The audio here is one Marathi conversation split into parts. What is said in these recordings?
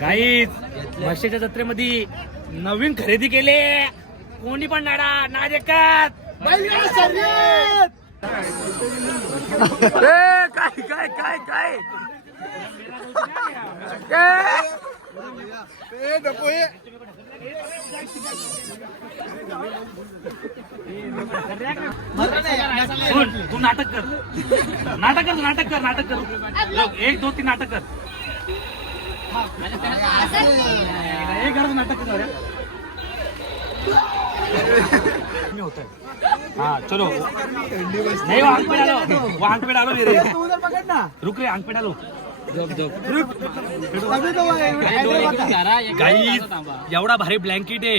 गाईज म्हशीच्या जत्रेमध्ये नवीन खरेदी केले. कोणी पण ना देखत काय काय काय काय तू नाटक कर एक दो तीन नाटक कर नाटक कर होता है. हाँ चलो नहीं वो आंख पे डालो रे रुक रे आंख पे डालो गाईस एवढा भारी ब्लँकेट आहे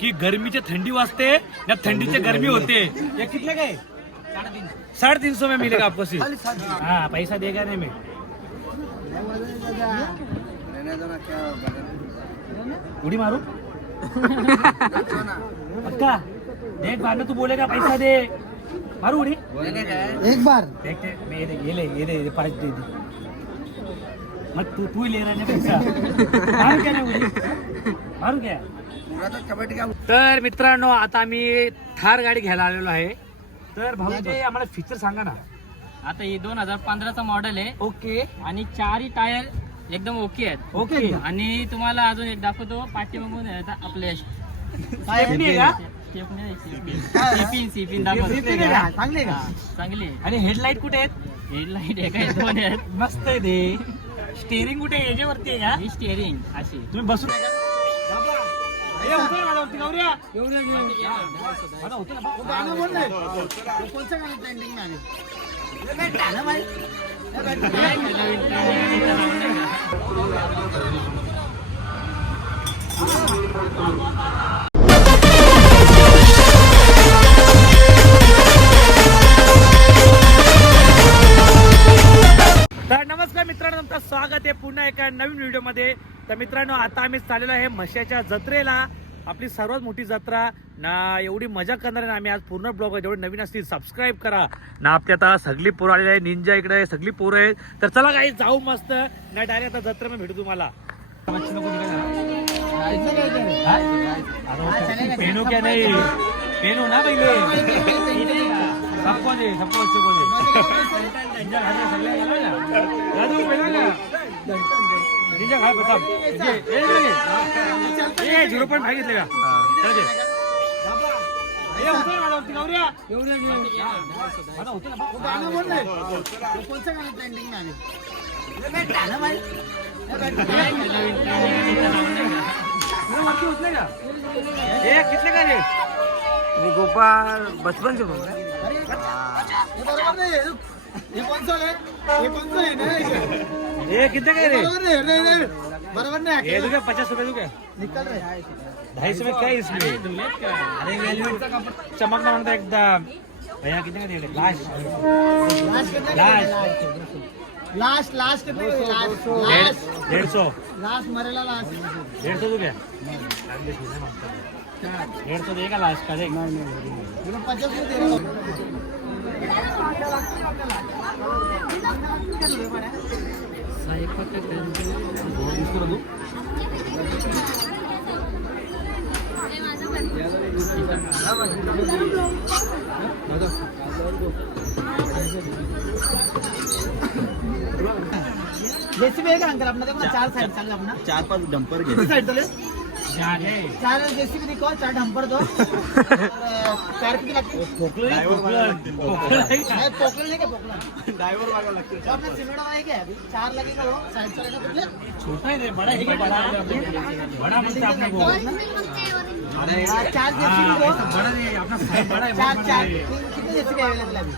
की गरमीचे थंडी वाजते या थंडीचे गरमी होते. ये कितने का है? 350 में मिलेगा आपको सिर्फ. हाँ पैसा देगा नहीं मैं. उड़ी मारू पक्का देख बाद में तू बोलेगा पैसा दे. मारू उड़ी एक बार देख ये ले 5 दे दी. मग तू ले रहा पैसा मारू क्या नाही उडी मारू क्या. तर मित्रांनो आता आम्ही थार गाडी घ्यायला आलेलो आहे. तर भाऊजी आम्हाला फीचर सांगा ना. आता ही 2015चा मॉडेल आहे. ओके आणि चारही टायर एकदम ओके आहेत. ओके आणि तुम्हाला अजून एक दाखवतो पाठीमागून आपले सीपिन दाखवतो. चांगले का चांगली आहे. आणि हेडलाईट कुठे आहेत? हेडलाईट आहे काय 2 आहेत. मस्त आहे ते. स्टेअरिंग कुठे आहे? याच्यावरती आहे का? ही स्टिअरिंग अशी तुम्ही बसून तर नमस्कार मित्रांनो, तुमचं स्वागत आहे पुन्हा एका नवीन व्हिडिओमध्ये. तर मित्रांनो आता आम्ही चाललेलो आहे म्हशाच्या जत्रेला. आपली सर्वात मोठी जत्रा ना. एवढी मजा करणार आहे ना आम्ही आज. पूर्ण ब्लॉग जेवढे नवीन असतील सबस्क्राईब करा ना. आपली आता सगळी पोरं आलेली आहे. निंजा इकडे सगळी पोरं आहेत. तर चला काही जाऊ मस्त ना. डायरेक्ट आता जत्रेमध्ये भेटू तुम्हाला. पेनू क्या नाही पेनू ना पहिले सबको दे सबको अच्छे को दे. निंजा घाल निंजा घाल बसा 0.5 घेतले का. कितने का रे गोपाल बचपन से बोल रहे. ये कितने का रे? बराबर नहीं. ये दूंगा 50 रुपए दूंगा. निकल रहे 250 में क्या है इसमें? अरे वेल्यू चमकना मांगता एकदम. भैया कितने का दे? लास्ट लास्ट कितने का? लास्ट 150 लास्ट मरेला लास्ट 150 दूंगा. 150 देगा लास्ट का. देख 50 दे रहा हूं. जेसीबी आहे का अंकल अपना? देखो 4 साइड चल अपना 4-5 डंपर घे. साइड चले 4 जेसीबी दिखो 4 डंपर दो. 4 किती लागते? पोकळ नाही का ड्राइवर वाला लागते. आपने सिमेंट वाला है क्या अभी 4 लगेगा वो साइड चलेगा कितने? छोटा है रे बड़ा है क्या? बड़ा मतलब आपने को अरे 4 जेसीबी दो. बड़ा नहीं अपना साइज बड़ा है. 4 कितने जेसीबी अवेलेबल है अभी?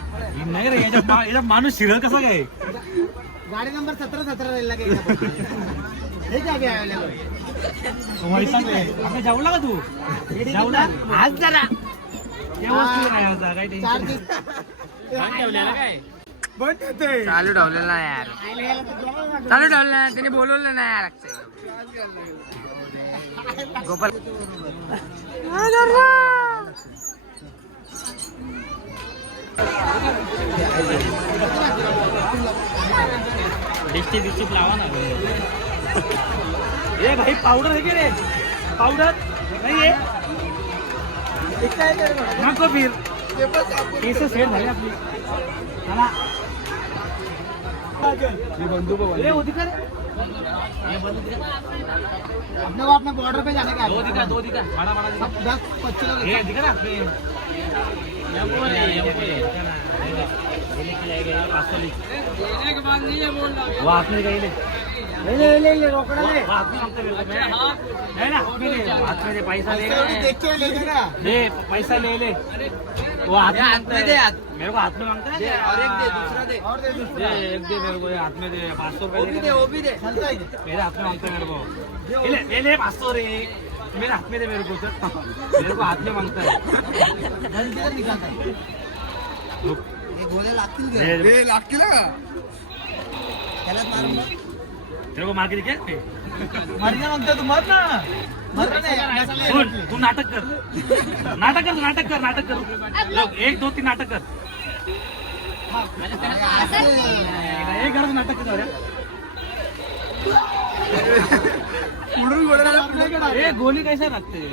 नाही रे याचा माणूस शिरल कसा काय. गाड़ी नंबर 17 लगेगा. हे क्या अभी अवेलेबल आपण जाऊला का तू? जाऊला आज जरा चार काय ठेवलेलं काय चालू ठेवलेलं नाही यार, चालू ठेवलं नाही त्याने, बोलवलं नाही यार गोपाल. डिस्टिक लावा ना. ए भाई पावडर है क्या रे? पावडर नहीं है? नको फिर केस सेट झाले आपली. चला. ए होती का रे? अपने को अपने बॉर्डर पे जाने का दो दिखा बड़ा सब 10-25 लोग ये दिखा ना आपने वो आपने कहीं ले रोकड़ा ले हाथ में मांगते मेरे को. है ना हाथ में दे पैसा ले देख के ले लेना ले पैसा ले वो हाथ में मांगता है मेरे को हाथ में मांगता है और एक दे, दूसरा दे. और दे दूसरा दे एक दे मेरे को ये हाथ में दे 500 वो भी रुपए दे, वो भी दे. चलता है मेरे हाथ में मांगता है मेरे को ले 500 रे मेरे हाथ में दे मेरे को मेरे को हाथ में मांगता है. घरी किधर निकालता है ये गोले लागतील का? दे, लागतील का? त्याला मारून ना. तेरे को मार के दिखे मरना मागतो तू मर ना मर नाही सुन तू नाटक कर लोग 1 2 3 नाटक कर एक घर नाटक कर ये गोली कैसे रखते हैं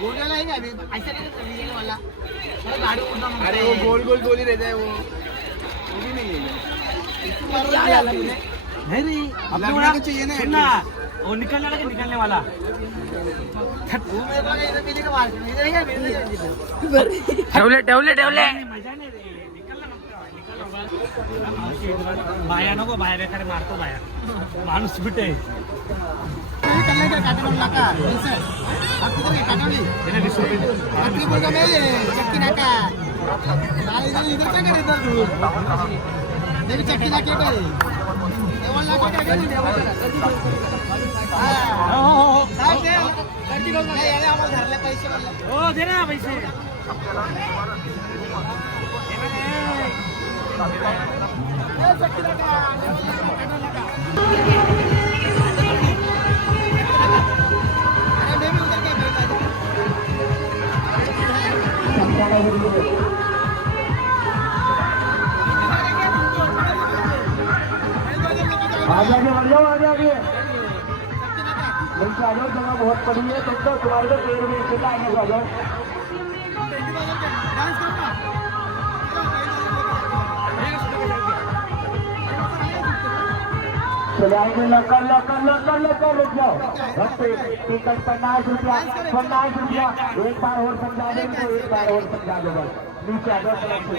गोल्याला आहे का ऐसा नाही का वाला गाडी उडा मग अरे वो गोल गोल गोली रहता है, वो भी नहीं है. नहीं रे अपने लगना तो चाहिए ना सुन ना वो निकलने लगे निकलने वाला वो मेरे को इधर मिली का मार इधर है क्या ठेवले मजा नाही रे निकलना नको बाया नको बाया बेकार मारतो बाया माणूस कुठे कल्ला का काटा बोलला का पैसे आप किधर के काटा ली त्याने 20 रुपये दे. रात्री बोल का मैं चक्की नाका साले इधर क्या करे इधर तू देवी चक्की नाके करे देवल नाका काय करे देवल हो काय दे गर्दी लोक नाही याने आम्हाला धरले पैसे म्हणलं हो दे ना पैसे ए चक्की नाका काटा नाका अरे देवी उधर क्या बैठा आगे बढ़ जाओ आगे मिलके आ जाओ, जगह बहुत पड़ी है. तुम तो तुम्हारे तो पेड़ में से आगे आ जाओ. डांस करना चलाएंगे लकर रुक जाओ. टिकट 50 रुपया एक बार और समझा दे इनको, एक बार और समझा दो बस. नीचे आ जाओ सड़क से.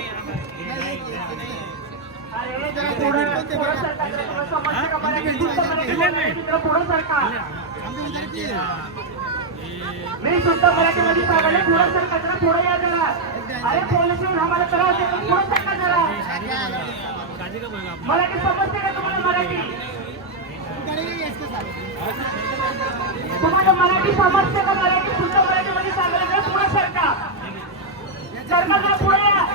मी सुद्धा मराठीमध्ये सांगायला थोडं सरकार थोडं या जरा. अरे पोलीस आम्हाला त्रास देतो, थोडं सरकार जरा. मराठी समजते का तुम्हाला? मराठी तुम्हाला मराठी समजते का? मराठी सुद्धा मराठीमध्ये सांगायला थोडं सरकार जरा पुढे या.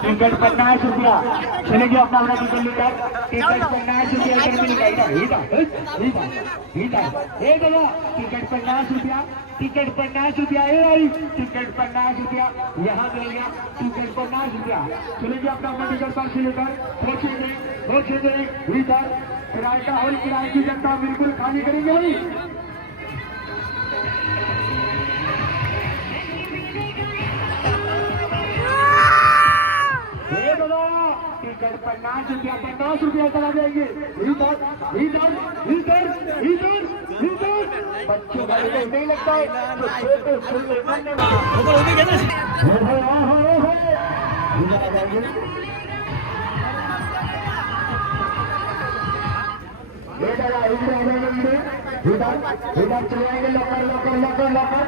टिकट 50 रुपया. चले जाओ अपना अपना टिकट लेकर. टिकट 50 रुपया कर मिलेगा. हे दादा टिकट 50 रुपया. टिकट 50 रुपया है भाई. टिकट 50 रुपया यहाँ मिलेगा. टिकट 50 रुपया. चले जाओ अपना अपना टिकट पास लेकर पहुंचेंगे इधर. किराए का और किराए की जनता बिल्कुल खाली करेंगे भाई. टिकट 50 रुपया करा देंगे. इधर बच्चों का नहीं लगता है तो छोटे छोटे इधर चले आएंगे. लॉकर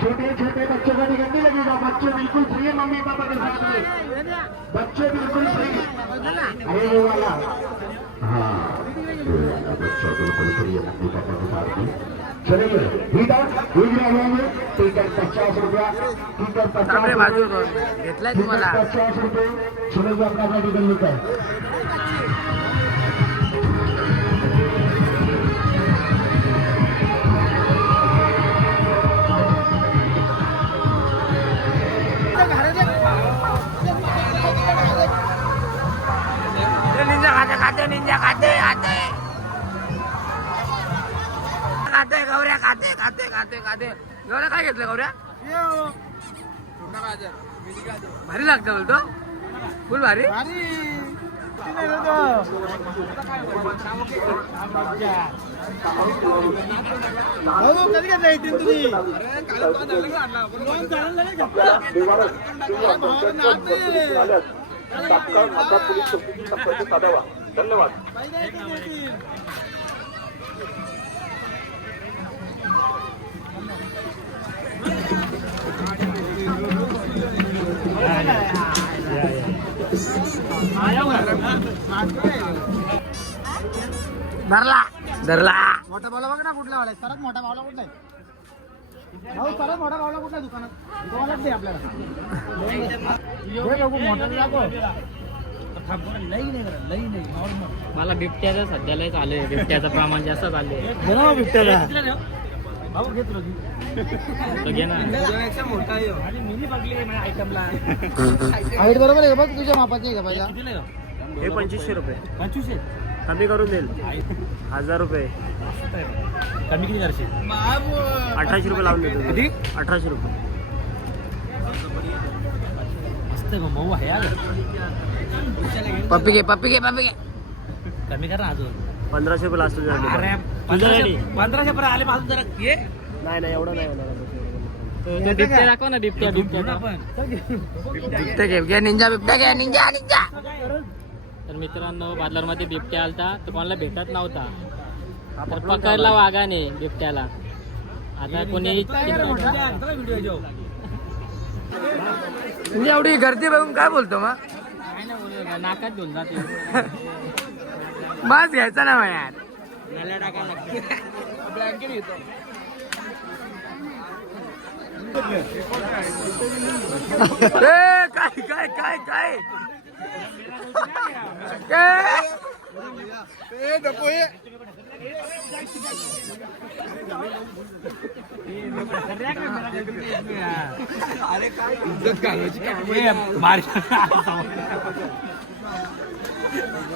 छोटे छोटे बच्चों का टिकट नहीं लगेगा. बच्चे बिल्कुल फ्री है मम्मी पापा के साथ में. बच्चे बिल्कुल फ्री. अरे वो वाला हाँ बच्चा बिल्कुल फ्री है मम्मी पापा के साथ में. चलिए ठीक है टिकट 50 रुपया टिकट 50 बाजू घेतलाय तुम्हाला 50 रुपये चलेगी अपना टिकट लेकर निंजा खाते निंजा खाते गौऱ्या खाते गौऱ्या काय घेतलं गौऱ्या भारी लागतं बोलतो फुल भारी कधी घेतलं 18 तुम्ही धन्यवाद धरला मोठा भावला बघ ना कुठला वाला सर्वात मोठा भावला कुठला आहे भाऊ सर्वात मोठा भावला कुठला आहे दुकानात दुकानात दे आपल्याला हे बघू मोठा दाखव मला बिबट्याचं सध्याला चालू आहे बिबट्याचं प्रमाण जास्त चालू आहे तो घे ना हाईट बरोबर आहे बघ तुझ्या मापाची आहे का पहिला हे 2500 रुपये 25 कमी करून देईल 1000 रुपये कमी किती करशील 1800 रुपये लावून देतो किती 1800 रुपये मस्त मऊ आहे यार पप्पी घे कमी कर ना अजून 1500 रुपये लास्ट अरे 1500 पर्यंत आले माझून जरा ये नाही एवढं नाही होणार तो बिबट्या दाखव ना बिबट्या बिबट्या घे निंजा तर मित्रांनो बाजारमध्ये बिबट्या आलता तो कोणाला भेटत नव्हता तर पकडला वाघाने बिबट्याला आता कोणी म्हणजे एवढी गर्दी बघून काय बोलतो मग काय नाही बोलू नाकात घेऊन जाते मास्क घ्यायचा ना मग यार नल्या टाकायला लागते ब्लँकेट घेतो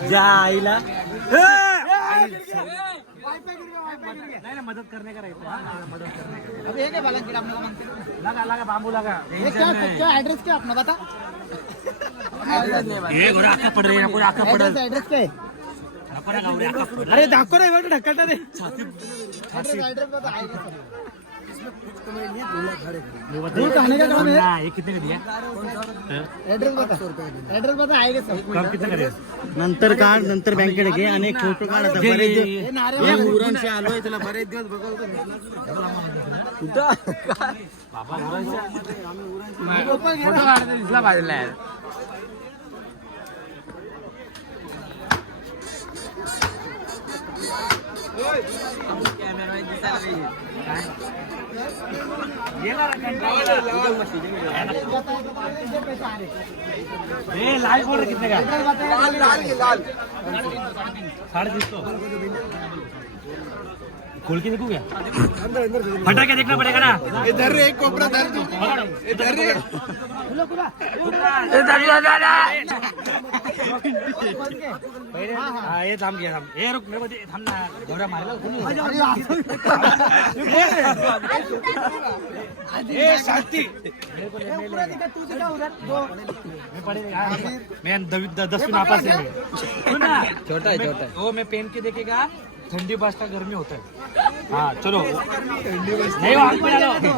काय आईला नाही मदत करने का रहता है मदद करने का अबे ये क्या बालंकीर आपने को मांगते लगा बांबू लगा ये क्या एड्रेस क्या अपना बता ये घोड़ा आका पड़ रही है पूरा आका पड़ एड्रेस एड्रेस क्या है अरे दाखव रे एवढं ढकलता ते एड्रेस बता दूर खाने का काम है ये कितने का दिया एड्रेस बता आएगा सब काम कितने का दिया नंतर काढ नंतर बँकेत घे आणि एक फोटो काढ आता बरेच उरणशी आलोय तुला बरेच दिवस बघवतो बाबा फोटो काढायला दिसला बाजूला यार लाल बोल रहे कितने का लाल 350 खोल के देखो क्या फटा के देखना पड़ेगा ना इधर रे एक कोपरा धर तू इधर रे ये थांब गया थांब ए रुक मेरे को थांब ना घोड़ा मारेला ए शांति मैं पढ़ेगा मैं 10 नापास है सुना छोटा है वो मैं पहन के देखेगा ठंडी बसता गर्मी होता है हाँ चलो नहीं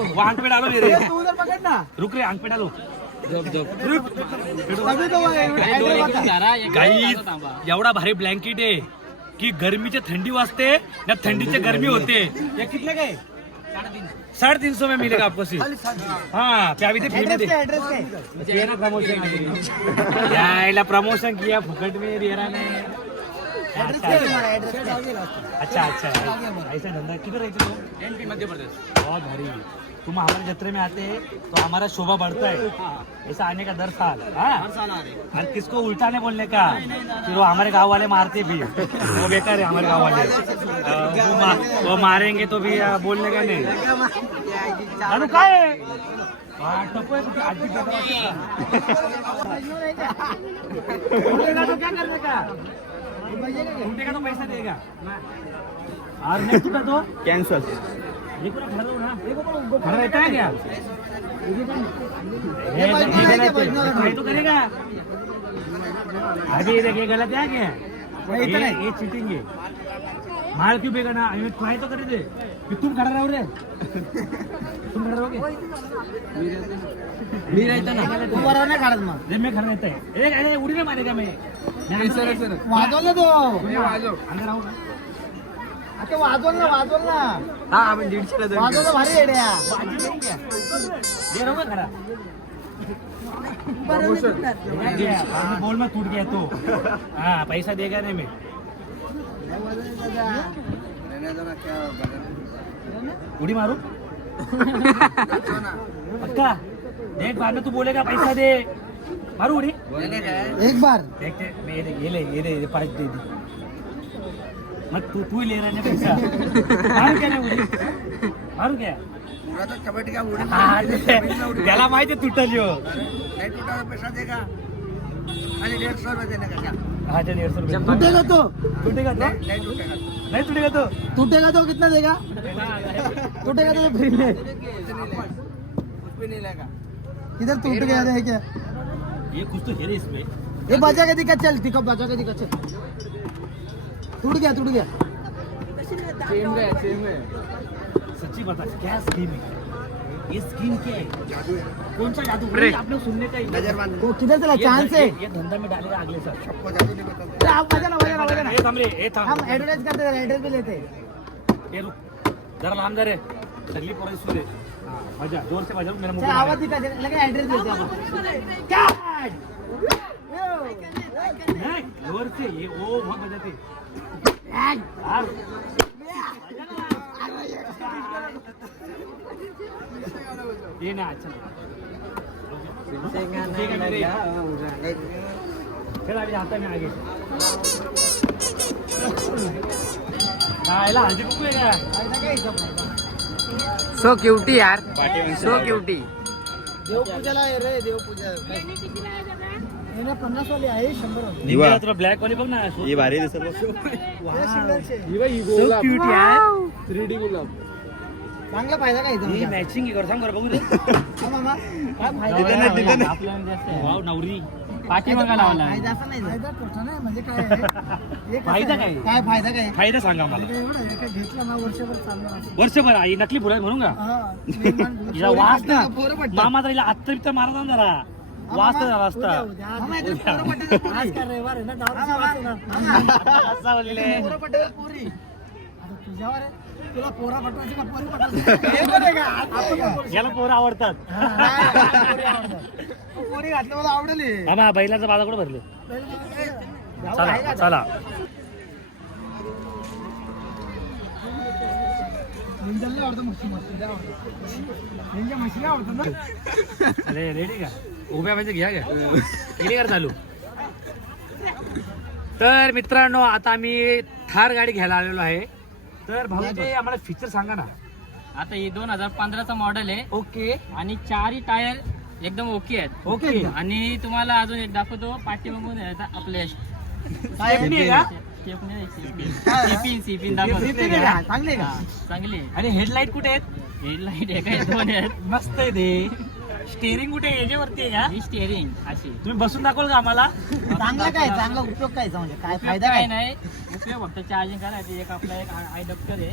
वो आंख पे डालो मेरे उधर पकड़ ना रुक रे आंख पे डालो तभी तो गाईज एवढा भारी ब्लँकेट आहे की गरमीची थंडी वाजते ना थंडीचे गरमी होते या कितने काय 350 में मिलेगा आपको सिर्फ हाँ क्या अभी थे फ्री में दे एड्रेस क्या प्रमोशन यायला प्रमोशन किया फुकट में दे रहा ने एड्रेस क्या है तुम्हारा एड्रेस अच्छा अच्छा ऐसा धंधा किधर रहते हो? एमपी मध्य प्रदेश। बहुत भारी। तुम हमारे जत्रे में आते हैं तो हमारा शोभा बढ़ता है। ऐसा आने का दर साल। हाँ और किसको उल्टा नहीं बोलने का, फिर वो हमारे गांव वाले मारते भी, वो बेकार है हमारे गांव वाले। वो मारेंगे तो भी बोलने का नहीं। अरे काय है? टप्पू है कुछ आजी का उठेगा तो क्या करने का? उठेगा तो पैसा देगा और नहीं टूटा तो कैंसल। ये पूरा खड़ा रहो ना, खड़ा रहता है क्या? ये तो करेगा। अभी देखिए गलत है क्या? ये चीटिंग है। मार क्यों बेगा ना? ट्राई तो करे दे कि तुम खड़ा रहो रे। तुम खड़ा रहोगे? मी रहता ना बरोबर नाही काढत मग जब मैं खड़ा रहता है अरे उड़ी नहीं मारेगा मैं वाजवलं तो अंदर आओ आता वाजवल ना हा आपण 150 ला वाजवलं भारी येड्या ये रहोगा खड़ा बोल में टूट गया तो हाँ पैसा देगा नहीं मैं उड़ी मारू पक्का देख बाद में तू बोलेगा पैसा दे मारू उड़ी एक बार देखते ये ले 5 दे दी मत तू ही ले रहा है ना पैसा मारू क्या नाही उडी मारू क्या हाँ, त्याला माहिती आहे तुटल यो पैसा देगा खाली 150 रुपये देने का क्या? हाँ चल 150 रुपये टूटेगा तो टूटेगा तो नहीं टूटेगा। नहीं टूटेगा तो टूटेगा तो कितना देगा टूटेगा तो फ्री में कुछ भी नहीं लेगा। किधर टूट गया है क्या ये कुछ तो है रे इसमें ये बचा के दिक्कत चल दिखा बचा के दिक्कत चल टूट गया सच्ची बता क्या स्कीम है ये स्कीम क्या है कौन सा जादू है आप लोग सुनने का ही वो किधर चला चांद से ये धंधा में डालेगा अगले साल सबको जादू नहीं बताते। अरे आप बजाना ये थांब रे ये थांब हम एडवर्टाइज करते हैं एड्रेस भी लेते हैं ये रुक जरा लांब जा रे सगली पोरं सुन रे हाँ, मजा जोर से बजा मेरा चल मुंह आवाज दिखा लगे एड्रेस देते हैं क्या नहीं जोर से ये ओ बहुत बजाते यार ये ना अच्छा चल अभी आता मैं आगे हल्दी कुकू आहे का सो क्यूटी यार सो क्यूटी। देवपूजाला आहे रे देवपूजा 50 वाली आहे 100 वाली निघा तुला ब्लॅक वाली बघ ना ये भारी दिसत क्यूट यार 3D गुलाब। चांगला फायदा काय इथं ही मॅचिंग कर सांग बघू दे हा मामा काय फायदा आपल्याला जास्त आहे. वाव नवरी पाठीमागा लावला फायदा असं नाही फायदा करतो ना म्हणजे काय आहे? हे कसं फायदा आहे? काय? काय फायदा काय फायदा सांगा मला एवढं आहे का घेतलं ना वर्षभर चालणार असं. वर्षभर आई नकली फुलं म्हणून का हा, निर्माण हिला वास ना पोरं पटतात. मामा तर हिला आत्ता बित्ता मारत ना जरा वास तर झाला असता मामा, इथे पोरं पटतात पोरी. आज काय रविवार आहे ना दारूची वास आहे ना. मामा, असा बोललेले पोरं पटतात पोरी. आता तुझ्यावर आहे. तुला पोरा पटवायची का पोरी पटवायची? हे पण आहे का? आपण पण पोरी. याला पोरं आवडतात हा, पोरी आवडतात. पोरी घातलं मला आवडेल हे. मामा बैलाचा बाजा कुठे भरले जाऊ, आहे का? चला चला निंजलला आवडतं मच्छी निंजा मच्छीला आवडतं ना अरे रेडी का उभ्या म्हणजे घ्या घ्या क्लिअर चालू तर मित्रांनो आता आम्ही थार गाडी घ्यायला आलेलो आहे तर भाऊ आम्हाला फीचर सांगा ना आता ही 2015चा मॉडेल आहे ओके आणि चारही टायर एकदम ओके आहेत. ओके आणि तुम्हाला अजून एक दाखवतो पाठीमागून आहे आता आपले स्टेपनी आहे का सीपिन दाखवतो. Safety नाही का? चांगली आहे का? हा, चांगली आहे. आणि हेडलाईट कुठे आहेत हेडलाईट आहे काय दोन आहेत. मस्त आहे ते स्टेअरिंग कुठे आहे याच्यावरती आहे का ही स्टेअरिंग अशी तुम्ही बसून दाखवाल का आम्हाला चांगला काय चांगला उपयोग काय म्हणजे काय फायदा काय काय नाही उपयोग फक्त चार्जिंग करायचं. एक आपला एक आय डॉक्टर आहे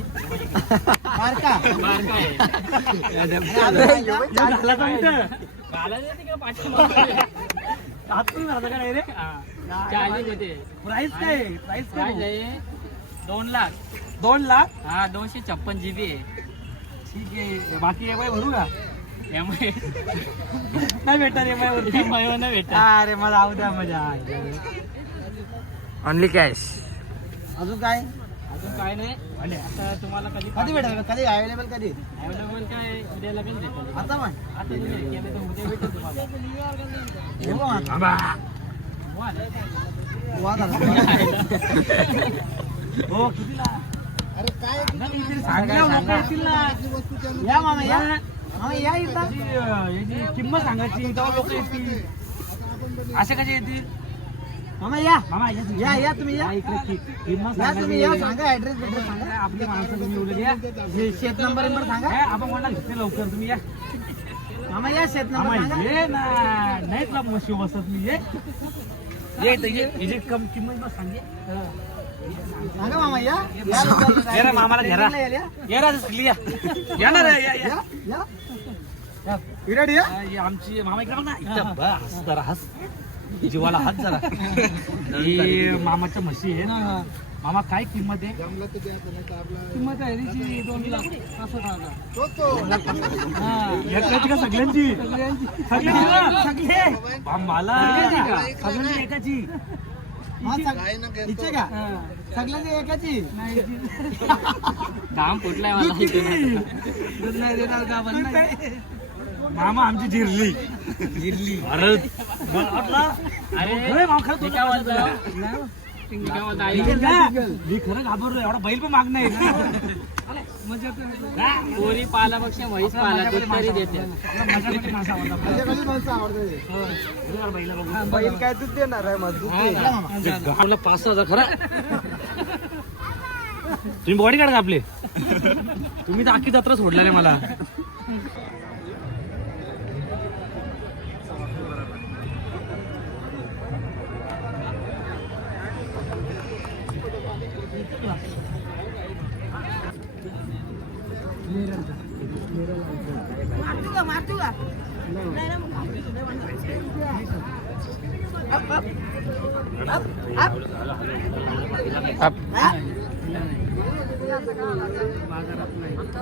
बारका बारका आहे. झाला का इथं? घालायचं तिकडे पाठीमागे. हात तुम्ही मारता का नाही रे हा. चार्जिंग होते. प्राइस काय प्राइस प्राइस काय आहे 2 लाख. 2 लाख हा 256 GB आहे. ठीक आहे बाकी EMI भरू का त्यामुळे नाही भेटणार EMI वरती नाही भेटत. अरे मला आवडा मजा ओनली कॅश अजून काय अजून काय नाही आता तुम्हाला कधी कधी भेटेल कधी अवेलेबल कधी अवेलेबल काय उद्याला पण भेटेल. आता पण आता तुम्ही केलं तर उद्या भेटेल तुम्हाला. हो का आता? वा झाला. हो कितीला अरे काय सांगा लोक येतील ना. या मामा या मामा या इथं याची किंमत सांगायची तेव्हा लोक येतील. असे कसे येतील मामा या मामा या या तुम्ही या इकडे किंमत या तुम्ही या सांगायची. सांगा ऍड्रेस बिड्रेस सांगा आपली माणसं तुम्ही उलट या शेत नंबर नंबर सांगा काय आपण कोणाला घेतले लवकर तुम्ही या मामा या शेत मामा नंबर सांगा ये ना नाही तुला मशी बसत मी ये इथं ये हिची किंमत मग सांगे सांगा मामा या या लवकर. ये रे मामाला घेरा या, या. ये रा सगळी या या ना रे या या या या इकडे या ही आमची मामा इकडे बघ ना इथं बस जरा हस जीवाला हात जरा ही मामाच्या म्हशी आहे ना मामा काय किंमत आहे किंमत आहे तिची 2,65,000. एकाची का सगळ्यांची सगळ्यांची ना? सगळे मला सगळ्यांची एकाची हा, हिचे का सगळ्यांची एकाची काम फुटलंय मला इथे. दूध नाही देणार का पण नाही मामा आमची जिरली अरे मला वाटलं अरे मामा खरं मी तुला काय बोलतो? मी काय बोलतो? आई, मी खरं घाबरलो एवढा बैल पण माग नाही पोरी पालापेक्षा म्हैस पाला दूध तरी देते. माझ्याकडे माणसं आवडते ते. बैल काय दूध देणार आहे मग दूध दे. गावला 5,000 खरा तुम्ही बॉडी काढ का आपले तुम्ही तर अख्खी जत्रा सोडला नाही मला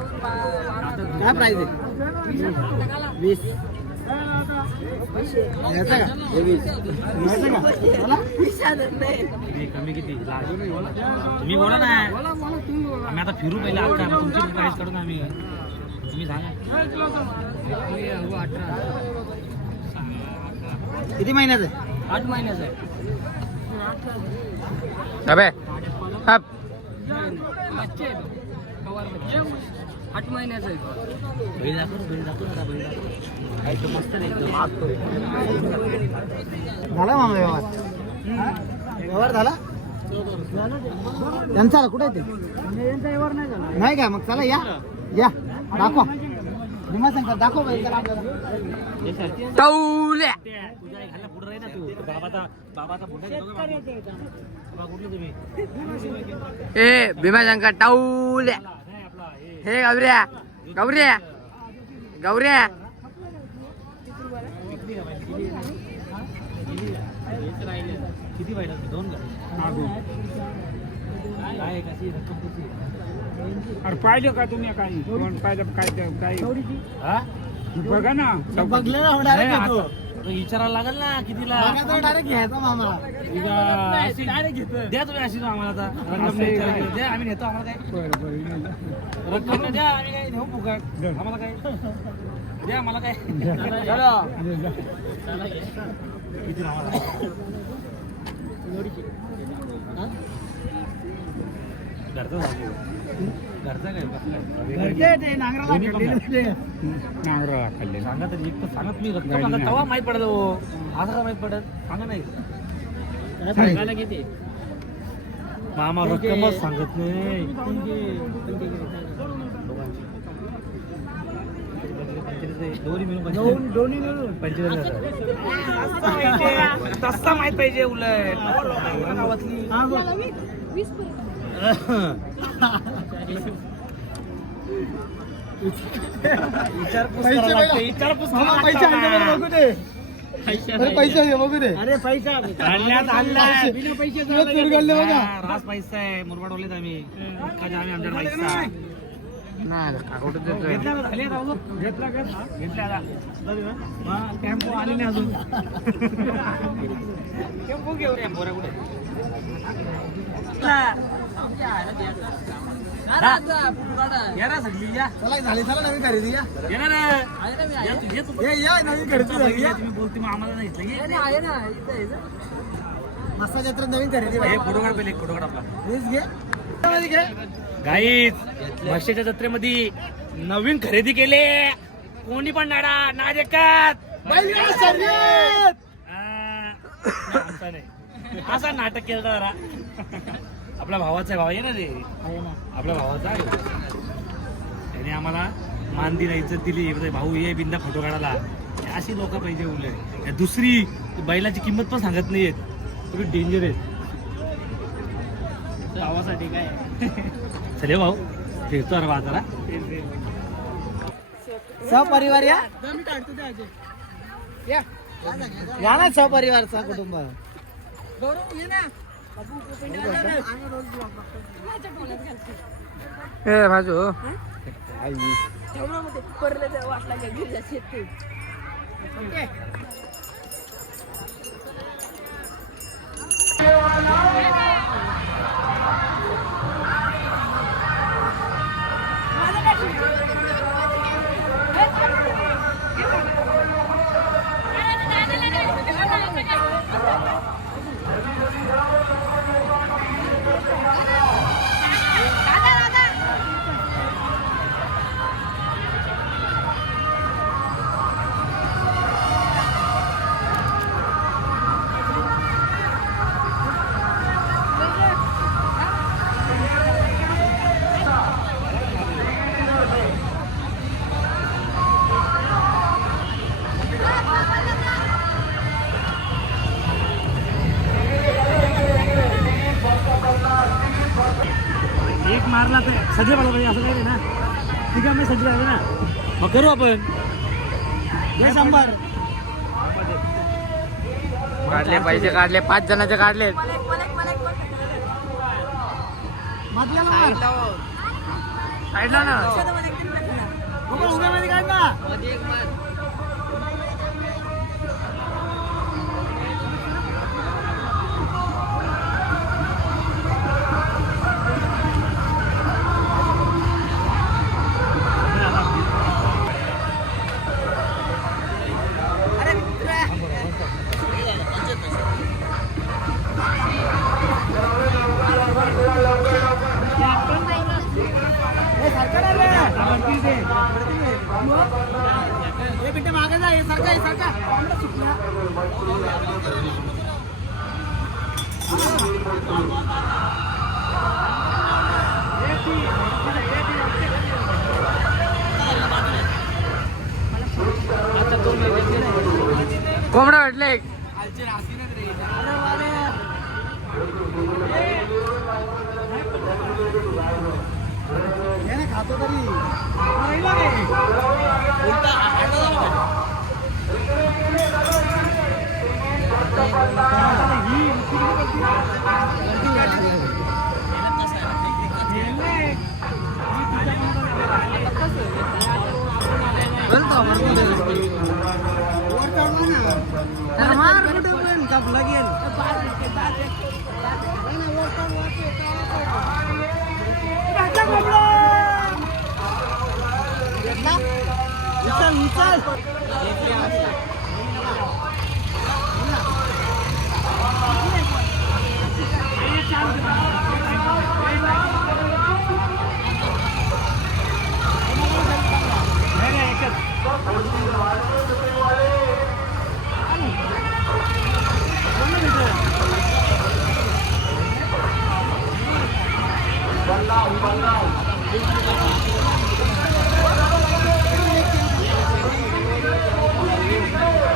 काय प्राइस आहे 20. याचा का हे 20. याचा का बोला. कमी किती तुम्ही बोला ना आम्ही आता फिरू पहिले आता तुमची प्राइस काढून आम्ही तुम्ही सांगा किती महिन्याचं 8 महिन्याचं आहे. अबे हप बच्चे आहे तो. कवर बच्चे. 8 महिन्याचं आहे. बैल दाखव बैल दाखव जरा बैल दाखव काय तो मस्त नाही एकदम. झाला मामा व्यवहार व्यवहार झाला त्यांचा आला कुठे आहे ते नाही का मग चला या या दाखवा भीमाशंकर दाखव बैल चला आपल्याला टवल्या तुझ्या आई घालला पुढे राही ना तू बाबाचा मोठा घेतो का बाबा? बाबा कुठले तुम्ही ए भीमाशंकर टवल्या नाही आपला हे हे गौऱ्या गौऱ्या गौऱ्या किती वाईट असते 2 काय कशी रक्कम कशी अरे पाहिलं का तुम्ही काय कोण पाहिलं काय काय हा बघा ना बघले ना नाही, डायरेक्ट आता- घेतो आता विचारायला लागेल ना कितीला डायरेक्ट घ्यायचा मामा डायरेक्ट द्या तुम्ही अशी आम्हाला आता रक्कम नाही विचारायची. द्या आम्ही नेतो आम्हाला काय रक्कम नाही द्या आम्ही काय नेऊ फुकट आम्हाला काय द्या आम्हाला काय किती आम्हाला घरचा झाली घरचा काय नांगरा खाल्ले सांगा तरी एक तर सांगत मी रक्कम सांगा तेव्हा माहीत पडत हो असं का माहीत पडत सांगा नाही सांगायला किती? मामा रक्कमच सांगत नाही दोन्ही मिळून 45,000 तसा माहित पाहिजे उलट गावातली विचारपूस करावं लागते, विचारपूस करावं लागतं. पैसे बघू दे अरे पैसा आणण्यात आणलाय. पैसे बघा हा, रास पैसा आहे मुरबाडवलेत आम्ही इतका आम्ही आमच्या पैसा घेतला का? झाले आता अजून? घेतला आता हा, टेम्पो आले नाही अजून टेम्पो घेऊ रे पोरा कुठे या ना सगळी या चला झाली चला नवीन खरेदी या ये ना रे. या तू, ये तू. या नवीन खरेदी झाली या. तुम्ही बोलते मग आम्हाला नाही इथलं घे. मस्त जत्रा नवीन खरेदी हे फोटो काढ पहिले एक फोटो काढ आपला. प्लीज घे गाईज म्हशीच्या जत्रेमध्ये नवीन खरेदी केले कोणी पण ना देखत बैलगाडा शर्यत. आमचा नाही असा नाटक केलं जरा आपल्या भावाचा भाव आहे ना रे आपल्या भावाचा आहे त्याने आम्हाला मान दिला इज्जत दिली बोलते, भाऊ ये बिंदा फोटो काढायला अशी लोक पाहिजे बोलले. दुसरी बैलाची किंमत पण सांगत नाहीयेत तुम्ही डेंजर आहे भावासाठी काय चले भाऊ फिरतो अरे बाजारा सहपरिवार या या ना सहपरिवारचा कुटुंब ए भाजू एक मारला तर सगळे मला पाहिजे असं काही नाही ना ठीक आहे मी सगळे आहे ना मग करू आपण हे शंभर काढले पैसे काढले 5 जणांचे काढले साईडला ना उद्यामध्ये काढ ना मागे जा सरका कोंबडा भेटले खातो तरी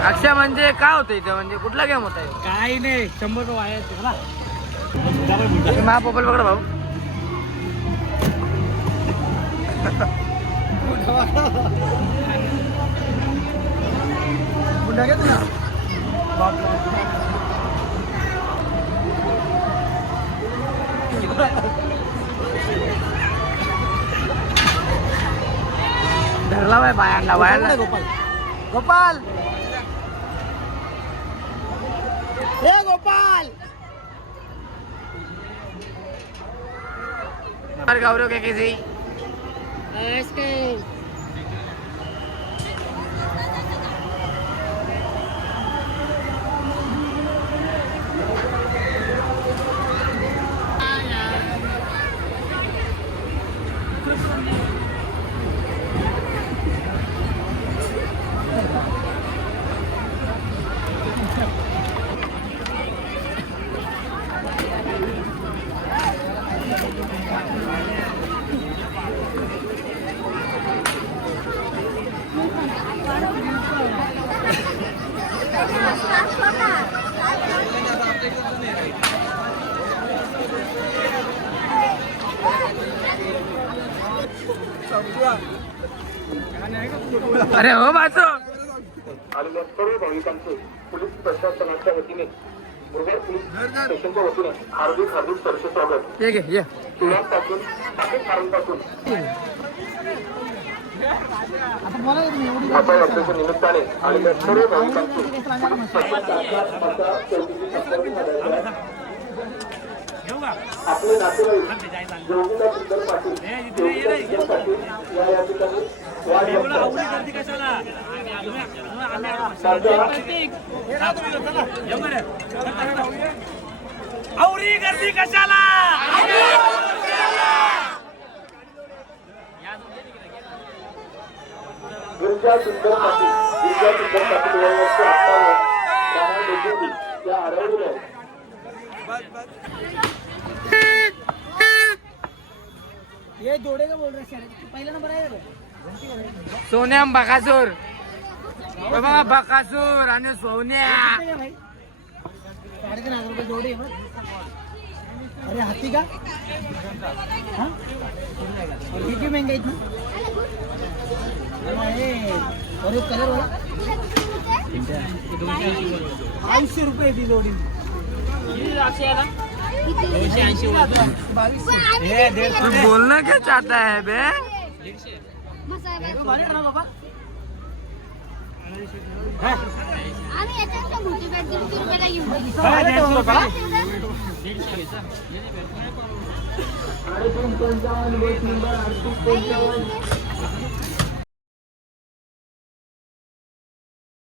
अक्षय म्हणजे काय होतं इथं म्हणजे कुठला गेम होता काही नाही 100 वाया मला महापोपल पकड भाऊ मुंडा घेतो ना धरला बाय बायांना बायांना गोपाल गोपाल हे गोपाल और गौरव के किसी अरे हो बाजू आलेल्या सर्व भाविकांचे पोलीस प्रशासनाच्या वतीने मुरबाड पोलीस स्टेशनच्या वतीने हार्दिक हार्दिक सरसे स्वागत. ये घे ये सुरुवातपासून पाकिस्तानपासून आता बोला की तुम्ही एवढी आता यात्रेच्या निमित्ताने आलेल्या सर्व भाविकांचे पोलीस आपले नातेवाईक योगिता सुंदर पाटील योगिता पाटील या ठिकाणी वाढ आवरी गर्दी कशाला गिरिजा सुंदर पाटील वयाचे 58 राहणार बेगोली या आरवलीला ये जोड़े का बोल रहे हैं पहला नंबर आएगा सोन्याम बकासूर बाबा बकासूर आणि सोन्या भाई 3,500 रुपये जोड़ी है बस. अरे हाथी का हाँ और ये क्यों महंगा इतना और एक कलर वाला 280 रुपये थी जोड़ी. 280 तू बोलना क्या चाहता है बे बाबा आम्ही याच्यात मोठी बॅग 150 रुपयाला घेऊन आणि 355 नंबर 3855